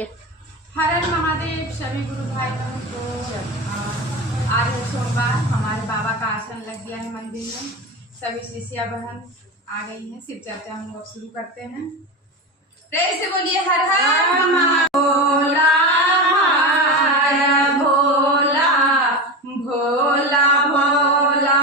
हर हर महादेव। सभी गुरु भाई बहनों को आज है सोमवार, हमारे बाबा का आसन लग गया है मंदिर में। सभी शिष्या बहन आ गई हैं। शिव चर्चा हम लोग शुरू करते हैं। प्रेम से बोलिए हर हर भोला, हर भोला, भोला भोला,